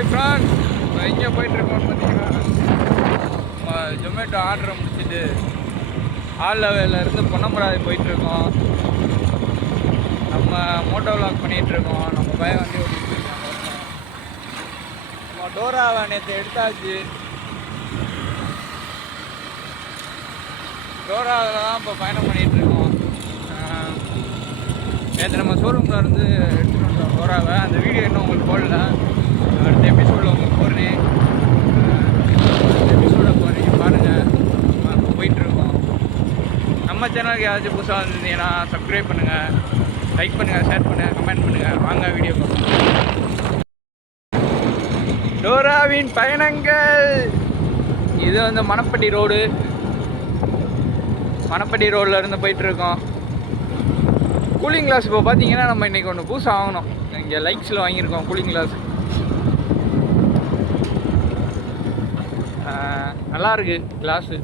Hi friends இப்போ எங்கே போயிட்டுருக்கோம்னு பார்த்தீங்கன்னா நம்ம ஜொமேட்டோ ஆர்டரை முடிச்சுட்டு ஆல் இருந்து பொன்னமராதி போயிட்டுருக்கோம். நம்ம மோட்டோ விளாக் பண்ணிகிட்ருக்கோம் நம்ம பயம் வண்டி ஓட்டிகிட்டு நம்ம டோராவை நேற்று எடுத்தாச்சு. டோராவில் தான் இப்போ பயணம் பண்ணிகிட்ருக்கோம் நேற்று நம்ம ஷோரூமில் இருந்து எடுத்துகிட்டு வந்தோம் டோரா அந்த வீடியோ இன்னும் உங்களுக்கு போடல அடுத்த எபிசோடில் உங்களுக்கு போடுறேன் எபிசோட போகிறீங்க பாருங்கள் நம்ம போயிட்டுருக்கோம் நம்ம சேனலுக்கு யாராச்சும் புதுசாக வந்திருந்தீங்கன்னா சப்ஸ்கிரைப் பண்ணுங்கள் லைக் பண்ணுங்கள் ஷேர் பண்ணுங்கள் கமெண்ட் பண்ணுங்கள் வாங்க வீடியோ டோராவின் பயணங்கள். இது வந்து மணப்பட்டி ரோடு. மணப்பட்டி ரோடில் இருந்து போயிட்டுருக்கோம். கூலிங் கிளாஸ் இப்போ பார்த்தீங்கன்னா நம்ம இன்றைக்கி ஒன்று புதுசாக வாங்கணும் இங்கே லைக்ஸில் வாங்கியிருக்கோம் கூலிங் கிளாஸ் நல்லாயிருக்கு கிளாஸு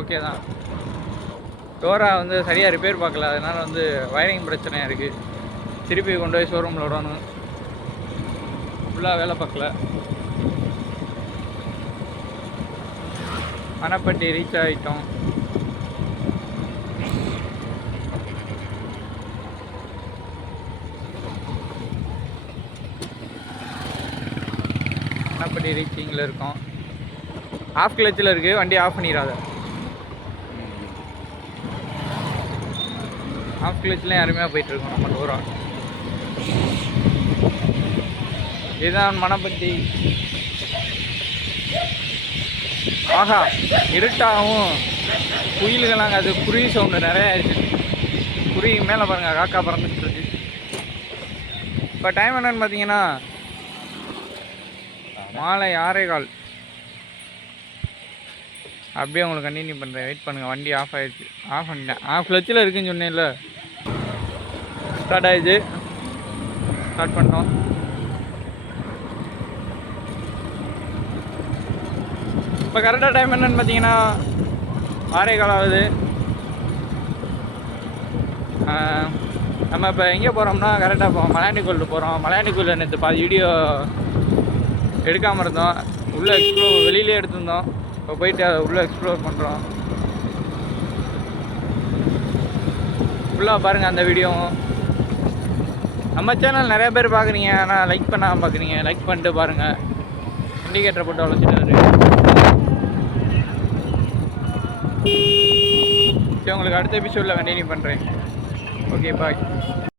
ஓகே தான். டோரா வந்து சரியாக ரிப்பேர் பார்க்கல. அதனால் வந்து வயரிங் பிரச்சனையாக இருக்குது திருப்பி கொண்டு போய் ஷோரூமில் விடணும். ஃபுல்லாக வேலை பார்க்கல. மணப்பட்டி ரீச் ஆகிட்டோம் மணப்பட்டி ரீச்சிங்கில் இருக்கோம். ஆஃப் கிளச்சில் இருக்குது வண்டி ஆஃப் பண்ணிடாத. ஆஃப் கிளச்சில் அருமையாக போயிட்டுருக்கோம் நம்ம டூரா இதுதான் மணப்பட்டி ஆஹா இருட்டாகவும் குயில்களாங்க அது குருவி சவுண்டு நிறைய இருக்குது குருவி மேலே பாருங்க காக்கா பறந்துட்டு இருக்கு. இப்போ டைம் என்னன்னு பார்த்தீங்கன்னா மாலை ஆறே கால். அப்படியே உங்களுக்கு கண்டினியூ பண்ணுறேன் வெயிட் பண்ணுங்கள் வண்டி ஆஃப் ஆகிடுச்சு ஆஃப் பண்ணிட்டேன். ஆஃப் லட்சில் இருக்குன்னு சொன்னேன்ல. ஸ்டார்ட் ஆயிடுச்சு. ஸ்டார்ட் பண்ணோம் இப்போ கரெக்டாக டைம் என்னன்னு பார்த்தீங்கன்னா ஆறே கால் ஆகுது. நம்ம இப்போ எங்கே போகிறோம்னா கரெக்டாக போகிறோம் மலையாண்டி கோயில் போகிறோம் மலையாண்டி கோயிலில் நேற்று பாதி வீடியோ எடுக்காமல் இருந்தோம். உள்ளே எக்ஸ்ப்ளோர் வெளியிலே எடுத்திருந்தோம். இப்போ போயிட்டு அதை உள்ளே எக்ஸ்ப்ளோர் பண்ணுறோம் ஃபுல்லாக பாருங்கள் அந்த வீடியோவும் நம்ம சேனல் நிறைய பேர் பார்க்குறீங்க ஆனால் லைக் பண்ணாமல் பார்க்குறீங்க. லைக் பண்ணிட்டு பாருங்கள் இண்டிகேட்டரை போட்டு அழைச்சிட்டு சரி உங்களுக்கு அடுத்த எபிசோடில் கண்டினியூ பண்ணுறேன் ஓகே பாய்